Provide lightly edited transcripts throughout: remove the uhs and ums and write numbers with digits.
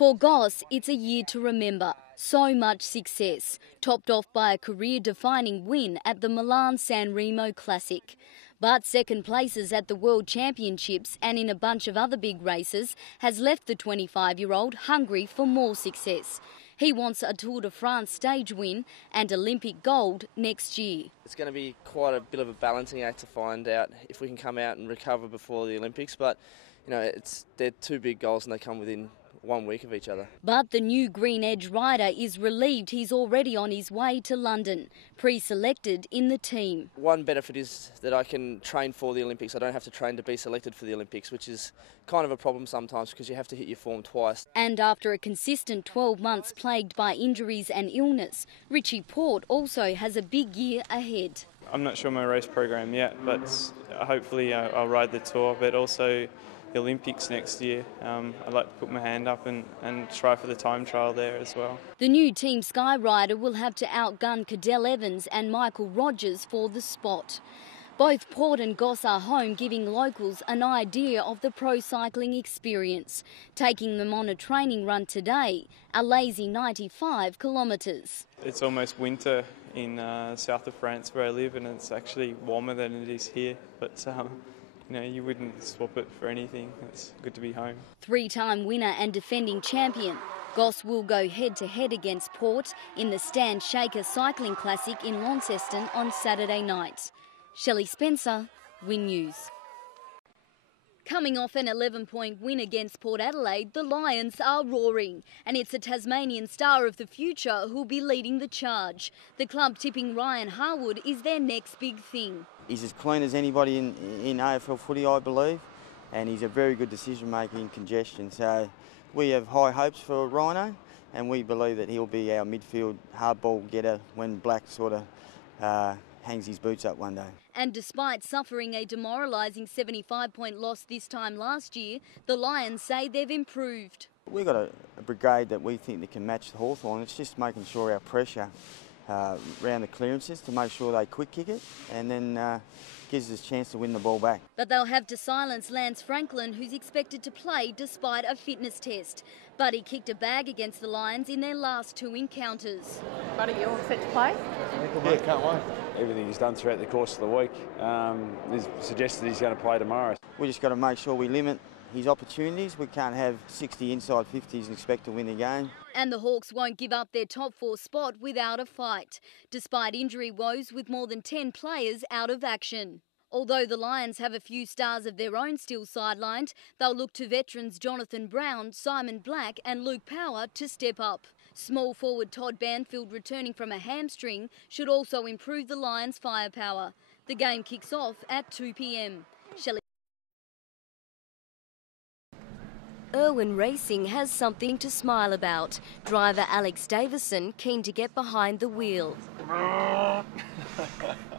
For Goss, it's a year to remember. So much success, topped off by a career-defining win at the Milan-San Remo Classic. But second places at the World Championships and in a bunch of other big races has left the 25-year-old hungry for more success. He wants a Tour de France stage win and Olympic gold next year. It's going to be quite a bit of a balancing act to find out if we can come out and recover before the Olympics, but you know, they're two big goals and they come within 1 week of each other. But the new Green Edge rider is relieved he's already on his way to London, pre-selected in the team. One benefit is that I can train for the Olympics. I don't have to train to be selected for the Olympics, which is kind of a problem sometimes because you have to hit your form twice. And after a consistent 12 months plagued by injuries and illness, Richie Porte also has a big year ahead. I'm not sure my race program yet, but hopefully I'll ride the Tour, but also the Olympics next year. I'd like to put my hand up and try for the time trial there as well. The new Team Sky rider will have to outgun Cadel Evans and Michael Rogers for the spot. Both Porte and Goss are home, giving locals an idea of the pro cycling experience, taking them on a training run today, a lazy 95 kilometres. It's almost winter in south of France where I live, and it's actually warmer than it is here, but you know, you wouldn't swap it for anything. It's good to be home. Three-time winner and defending champion, Goss will go head-to-head against Porte in the Stan Shaker Cycling Classic in Launceston on Saturday night. Shelley Spencer, Win News. Coming off an 11-point win against Port Adelaide, the Lions are roaring, and it's a Tasmanian star of the future who'll be leading the charge. The club tipping Ryan Harwood is their next big thing. He's as clean as anybody in AFL footy, I believe, and he's a very good decision-maker in congestion. So we have high hopes for Rhino, and we believe that he'll be our midfield hardball getter when Black sort of hangs his boots up one day. And despite suffering a demoralising 75-point loss this time last year, the Lions say they've improved. We've got a brigade that we think that can match the Hawthorn. It's just making sure our pressure around the clearances to make sure they quick kick it, and then gives us a chance to win the ball back. But they'll have to silence Lance Franklin, who's expected to play despite a fitness test. Buddy kicked a bag against the Lions in their last two encounters. Buddy, you all set to play? Yeah, can't wait. Everything he's done throughout the course of the week is suggested he's going to play tomorrow. We just got to make sure we limit his opportunities. We can't have 60 inside 50s and expect to win the game. And the Hawks won't give up their top four spot without a fight, despite injury woes with more than 10 players out of action. Although the Lions have a few stars of their own still sidelined, they'll look to veterans Jonathan Brown, Simon Black and Luke Power to step up. Small forward Todd Banfield returning from a hamstring should also improve the Lions' firepower. The game kicks off at 2 p.m. Shelley. Irwin Racing has something to smile about. Driver Alex Davison keen to get behind the wheel.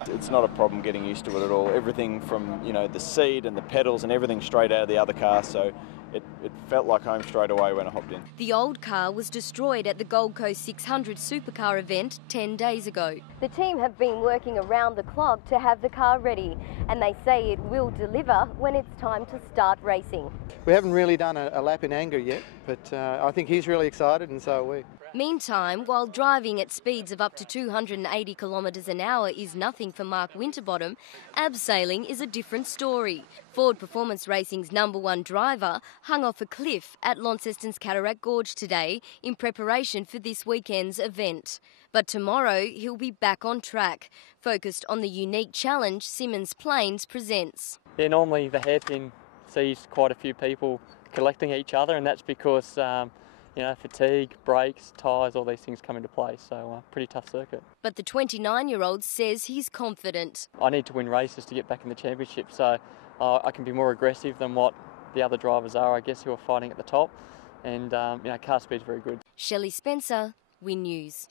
It's not a problem getting used to it at all. Everything from, you know, the seat and the pedals and everything straight out of the other car, so it felt like home straight away when I hopped in. The old car was destroyed at the Gold Coast 600 Supercar event 10 days ago. The team have been working around the clock to have the car ready, and they say it will deliver when it's time to start racing. We haven't really done a lap in anger yet, but I think he's really excited and so are we. Meantime, while driving at speeds of up to 280 kilometres an hour is nothing for Mark Winterbottom, abseiling is a different story. Ford Performance Racing's #1 driver hung off a cliff at Launceston's Cataract Gorge today in preparation for this weekend's event. But tomorrow he'll be back on track, focused on the unique challenge Simmons Plains presents. Yeah, normally the hairpin sees quite a few people collecting each other, and that's because you know, fatigue, brakes, tyres, all these things come into play, so pretty tough circuit. But the 29-year-old says he's confident. I need to win races to get back in the championship, so I can be more aggressive than what the other drivers are, I guess, who are fighting at the top, and you know, car speed's very good. Shelley Spencer, Win News.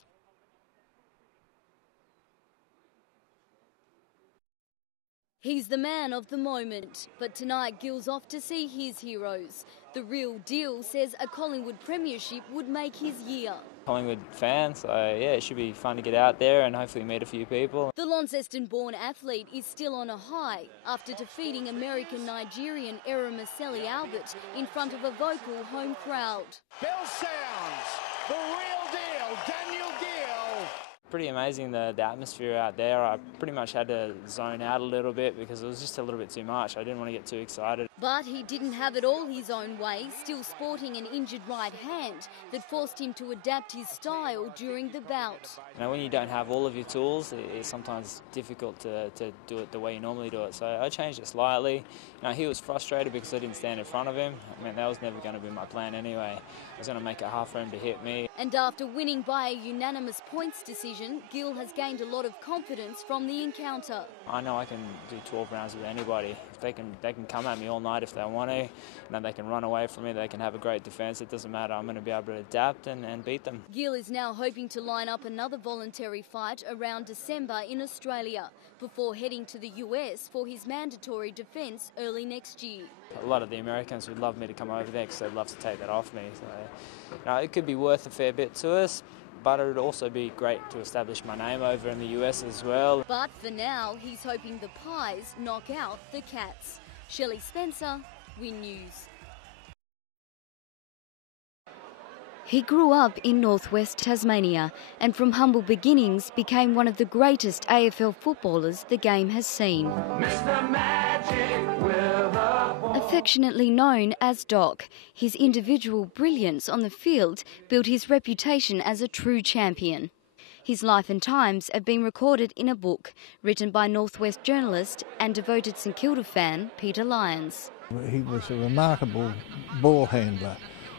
He's the man of the moment, but tonight Gill's off to see his heroes. The Real Deal says a Collingwood premiership would make his year. Collingwood fan, so yeah, it should be fun to get out there and hopefully meet a few people. The Launceston-born athlete is still on a high after defeating American-Nigerian Eramiseli Albert in front of a vocal home crowd. Bell sounds, the real deal, Daniel Gill. Pretty amazing the atmosphere out there. I pretty much had to zone out a little bit because it was just a little bit too much. I didn't want to get too excited. But he didn't have it all his own way, still sporting an injured right hand that forced him to adapt his style during the bout. You know, when you don't have all of your tools, it's sometimes difficult to do it the way you normally do it. So I changed it slightly. You know, he was frustrated because I didn't stand in front of him. I mean, that was never going to be my plan anyway. I was going to make it hard for him to hit me. And after winning by a unanimous points decision, Gill has gained a lot of confidence from the encounter. I know I can do 12 rounds with anybody. They can come at me all night if they want to. You know, they can run away from me. They can have a great defence. It doesn't matter. I'm going to be able to adapt and beat them. Gill is now hoping to line up another voluntary fight around December in Australia before heading to the US for his mandatory defence early next year. A lot of the Americans would love me to come over there because they'd love to take that off me. So, you know, it could be worth a fair bit to us, but it would also be great to establish my name over in the US as well. But for now, he's hoping the Pies knock out the Cats. Shelley Spencer, Win News. He grew up in northwest Tasmania and from humble beginnings became one of the greatest AFL footballers the game has seen. Mr. Magic with a ball. Affectionately known as Doc, his individual brilliance on the field built his reputation as a true champion. His life and times have been recorded in a book written by Northwest journalist and devoted St Kilda fan Peter Lyons. He was a remarkable ball handler.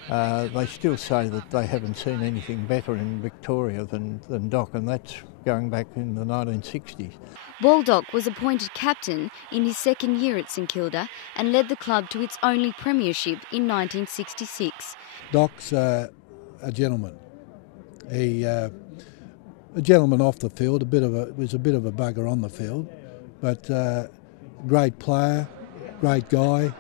They still say that they haven't seen anything better in Victoria than Doc, and that's going back in the 1960s. Baldock was appointed captain in his second year at St Kilda and led the club to its only premiership in 1966. Doc's a gentleman. A gentleman off the field, was a bit of a bugger on the field, but great player, great guy.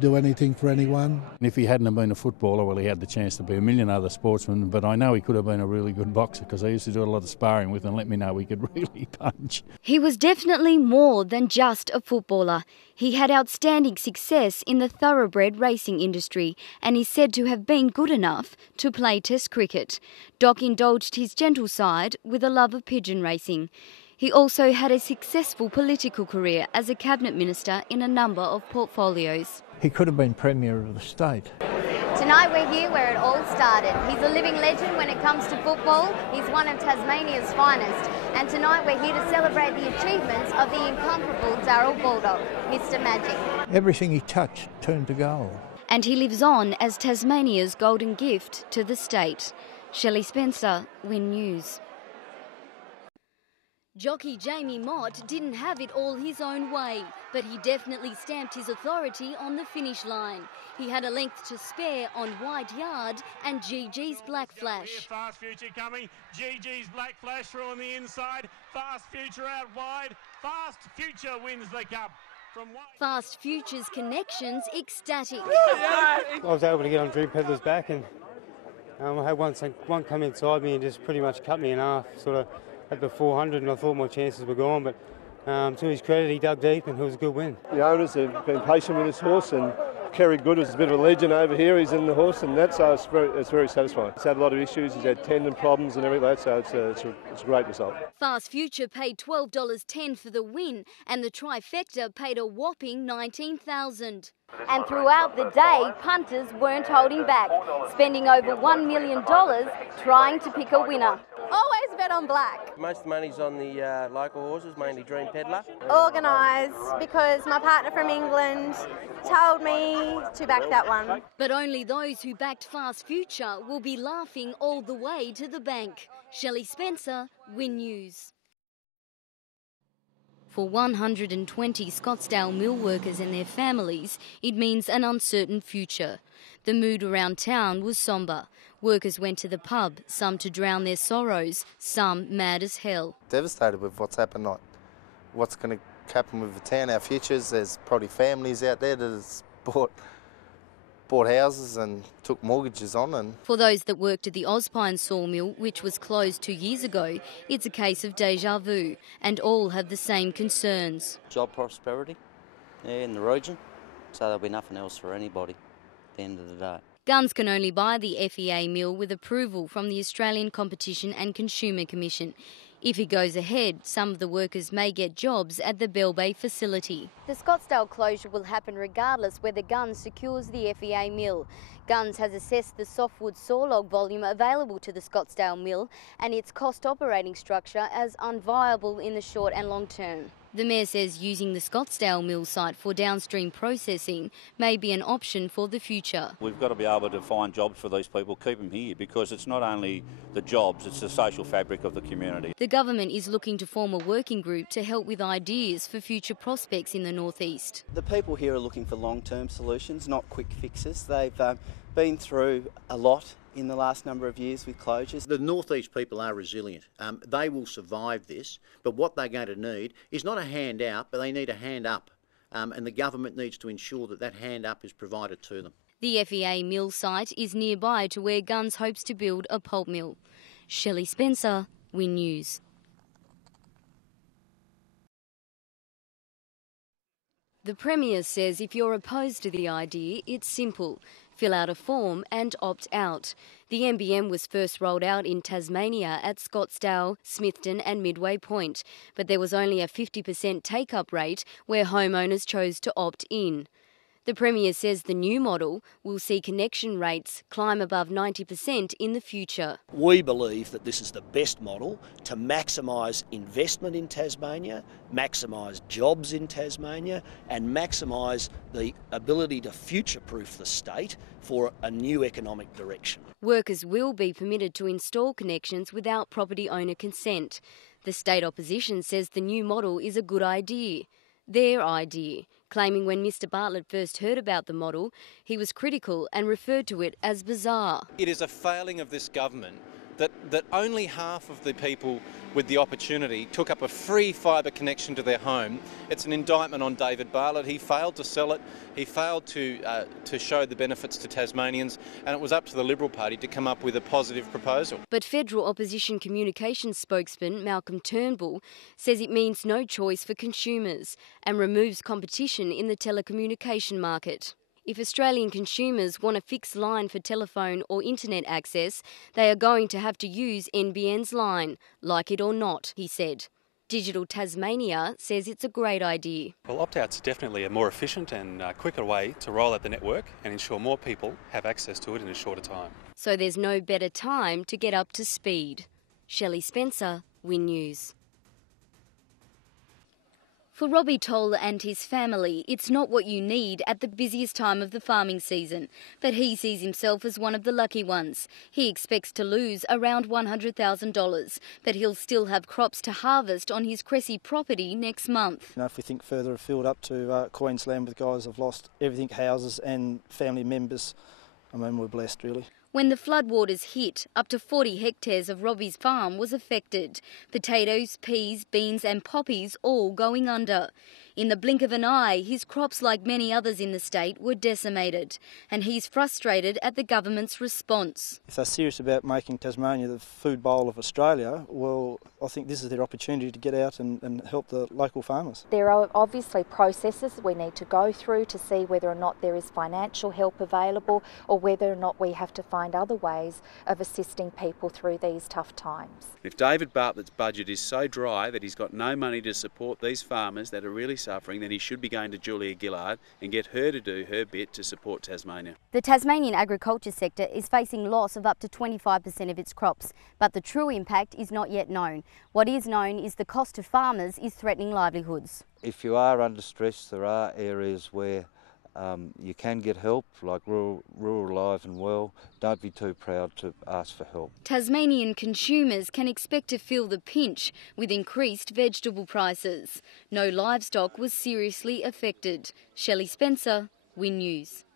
Do anything for anyone. If he hadn't been a footballer, well, he had the chance to be a million other sportsmen, but I know he could have been a really good boxer because I used to do a lot of sparring with him and let me know he could really punch. He was definitely more than just a footballer. He had outstanding success in the thoroughbred racing industry and is said to have been good enough to play Test cricket. Doc indulged his gentle side with a love of pigeon racing. He also had a successful political career as a cabinet minister in a number of portfolios. He could have been Premier of the state. Tonight we're here where it all started. He's a living legend when it comes to football. He's one of Tasmania's finest. And tonight we're here to celebrate the achievements of the incomparable Darryl Baldock, Mr Magic. Everything he touched turned to gold. And he lives on as Tasmania's golden gift to the state. Shelley Spencer, Win News. Jockey Jamie Mott didn't have it all his own way, but he definitely stamped his authority on the finish line. He had a length to spare on White Yard and GG's Black Flash. Fast Future coming, GG's Black Flash through on the inside, Fast Future out wide, Fast Future wins the cup. Fast Future's connections ecstatic. I was able to get on Dream Peddler's back and I had one come inside me and just pretty much cut me in half, sort of at the 400, and I thought my chances were gone, but to his credit, he dug deep and it was a good win. The owners have been patient with this horse, and Kerry Good is a bit of a legend over here. He's in the horse, and that's so it's very satisfying. He's had a lot of issues. He's had tendon problems and everything like that, so it's a great result. Fast Future paid $12.10 for the win, and the trifecta paid a whopping $19,000. And throughout the day, punters weren't holding back, spending over $1 million trying to pick a winner. Always bet on black. Most of the money's on the local horses, mainly Dream Peddler. Organised, because my partner from England told me to back that one. But only those who backed Fast Future will be laughing all the way to the bank. Shelley Spencer, Win News. For 120 Scottsdale mill workers and their families, it means an uncertain future. The mood around town was sombre. Workers went to the pub, some to drown their sorrows, some mad as hell. Devastated with what's happened, what's going to happen with the town, our futures. There's probably families out there that has bought bought houses and took mortgages on. And For those that worked at the Ozpine sawmill, which was closed 2 years ago, it's a case of deja vu, and all have the same concerns. Job prosperity in the region, so there'll be nothing else for anybody at the end of the day. Gunns can only buy the FEA mill with approval from the Australian Competition and Consumer Commission. If he goes ahead, some of the workers may get jobs at the Bell Bay facility. The Scottsdale closure will happen regardless whether Gunns secures the FEA mill. Gunns has assessed the softwood sawlog volume available to the Scottsdale mill and its cost operating structure as unviable in the short and long term. The Mayor says using the Scottsdale mill site for downstream processing may be an option for the future. We've got to be able to find jobs for these people, keep them here, because it's not only the jobs, it's the social fabric of the community. The government is looking to form a working group to help with ideas for future prospects in the northeast. The people here are looking for long-term solutions, not quick fixes. They've been through a lot in the last number of years with closures. The northeast people are resilient. They will survive this, but what they're going to need is not a hand out, but they need a hand up. And the government needs to ensure that that hand up is provided to them. The FEA mill site is nearby to where Gunns hopes to build a pulp mill. Shelley Spencer, Win News. The Premier says if you're opposed to the idea, it's simple. Fill out a form and opt out. The NBN was first rolled out in Tasmania at Scottsdale, Smithton and Midway Point, but there was only a 50% take-up rate where homeowners chose to opt in. The Premier says the new model will see connection rates climb above 90% in the future. We believe that this is the best model to maximise investment in Tasmania, maximise jobs in Tasmania and maximise the ability to future-proof the state for a new economic direction. Workers will be permitted to install connections without property owner consent. The state opposition says the new model is a good idea. Their idea, claiming when Mr Bartlett first heard about the model, he was critical and referred to it as bizarre. It is a failing of this government that only half of the people with the opportunity took up a free fibre connection to their home. It's an indictment on David Bartlett. He failed to sell it. He failed to show the benefits to Tasmanians, and it was up to the Liberal Party to come up with a positive proposal. But federal opposition communications spokesman Malcolm Turnbull says it means no choice for consumers and removes competition in the telecommunication market. If Australian consumers want a fixed line for telephone or internet access, they are going to have to use NBN's line, like it or not, he said. Digital Tasmania says it's a great idea. Well, opt-out's definitely a more efficient and quicker way to roll out the network and ensure more people have access to it in a shorter time. So there's no better time to get up to speed. Shelley Spencer, Win News. For Robbie Toll and his family, it's not what you need at the busiest time of the farming season, but he sees himself as one of the lucky ones. He expects to lose around $100,000, but he'll still have crops to harvest on his Cressy property next month. If we think further afield up to Queensland with guys who've lost everything, houses and family members, I mean, we're blessed really. When the floodwaters hit, up to 40 hectares of Robbie's farm was affected. Potatoes, peas, beans and poppies all going under. In the blink of an eye, his crops, like many others in the state, were decimated, and he's frustrated at the government's response. If they're serious about making Tasmania the food bowl of Australia, well, I think this is their opportunity to get out and help the local farmers. There are obviously processes we need to go through to see whether or not there is financial help available or whether or not we have to find other ways of assisting people through these tough times. If David Bartlett's budget is so dry that he's got no money to support these farmers that are really suffering, then he should be going to Julia Gillard and get her to do her bit to support Tasmania. The Tasmanian agriculture sector is facing loss of up to 25% of its crops, but the true impact is not yet known. What is known is the cost to farmers is threatening livelihoods. If you are under stress, there are areas where you can get help, like rural alive and well. Don't be too proud to ask for help. Tasmanian consumers can expect to feel the pinch with increased vegetable prices. No livestock was seriously affected. Shelley Spencer, Win News.